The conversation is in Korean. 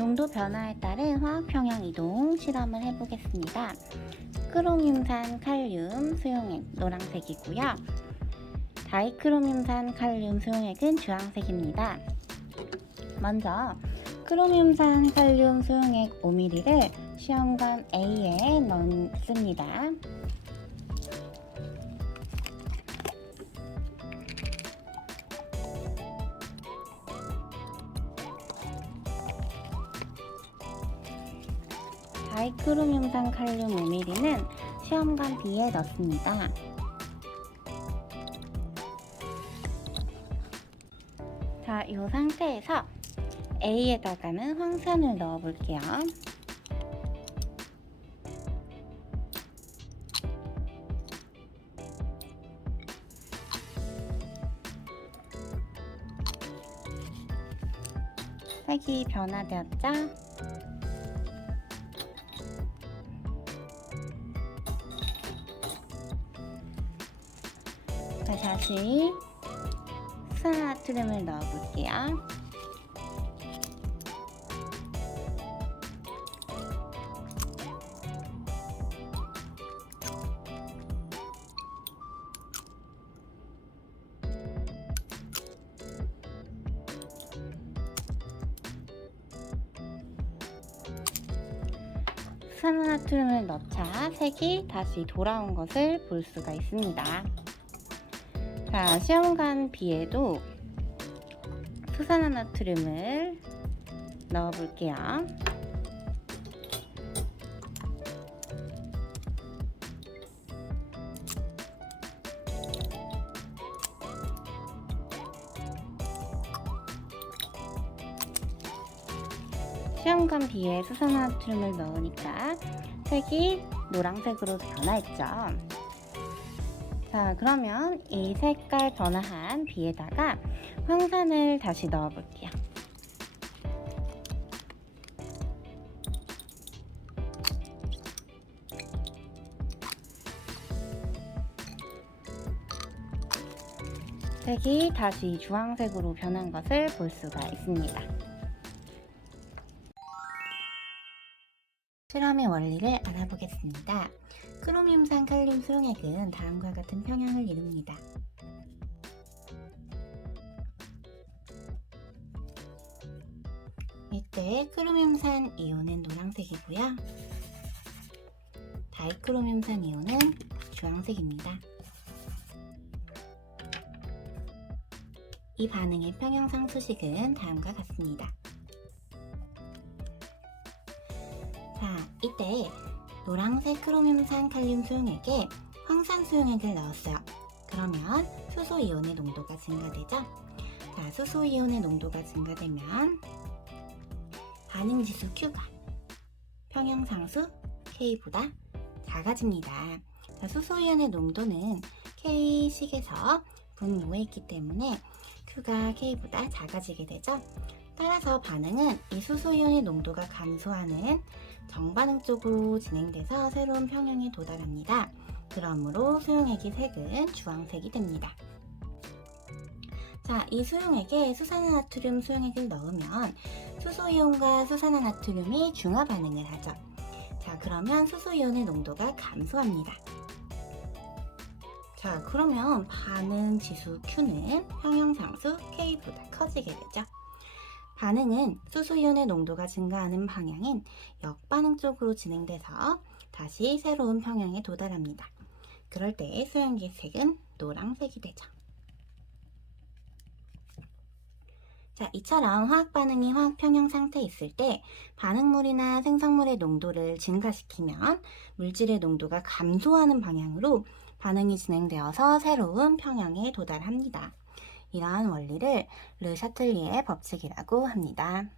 농도 변화에 따른 화학 평형 이동 실험을 해보겠습니다. 크로뮴산 칼륨 수용액 노란색이고요. 다이크로뮴산 칼륨 수용액은 주황색입니다. 먼저 크로뮴산 칼륨 수용액 5ml를 시험관 A에 넣습니다. 다이크로뮴산 칼륨 5ml는 시험관 B에 넣습니다. 자, 이 상태에서 A에다가는 황산을 넣어 볼게요. 색이 변화되었죠? 자, 다시 수산나트륨을 넣어 볼게요. 수산나트륨을 넣자 색이 다시 돌아온 것을 볼 수가 있습니다. 자, 시험관 B에도 수산화나트륨을 넣어 볼게요. 시험관 B에 수산화나트륨을 넣으니까 색이 노란색으로 변화했죠. 자, 그러면 이 색깔 변화한 B에다가 황산을 다시 넣어 볼게요. 색이 다시 주황색으로 변한 것을 볼 수가 있습니다. 실험의 원리를 알아보겠습니다. 크로뮴산 칼륨 수용액은 다음과 같은 평형을 이룹니다. 이때 크로뮴산 이온은 노란색이고요. 다이크로뮴산 이온은 주황색입니다. 이 반응의 평형 상 수식은 다음과 같습니다. 자, 이때 노란색 크로뮴산 칼륨 수용액에 황산 수용액을 넣었어요. 그러면 수소 이온의 농도가 증가되죠? 자, 수소 이온의 농도가 증가되면 반응 지수 Q가 평형 상수 K보다 작아집니다. 자, 수소 이온의 농도는 K식에서 분모에 있기 때문에 Q가 K보다 작아지게 되죠. 따라서 반응은 이 수소 이온의 농도가 감소하는 정반응 쪽으로 진행돼서 새로운 평형에 도달합니다. 그러므로 수용액의 색은 주황색이 됩니다. 자, 이 수용액에 수산화나트륨 수용액을 넣으면 수소이온과 수산화나트륨이 중화 반응을 하죠. 자, 그러면 수소이온의 농도가 감소합니다. 자, 그러면 반응 지수 Q는 평형상수 K보다 커지게 되죠. 반응은 수소이온의 농도가 증가하는 방향인 역반응 쪽으로 진행돼서 다시 새로운 평형에 도달합니다. 그럴 때 수용기의 색은 노란색이 되죠. 자, 이처럼 화학 반응이 화학 평형 상태에 있을 때 반응물이나 생성물의 농도를 증가시키면 물질의 농도가 감소하는 방향으로 반응이 진행되어서 새로운 평형에 도달합니다. 이러한 원리를 르샤틀리의 법칙이라고 합니다.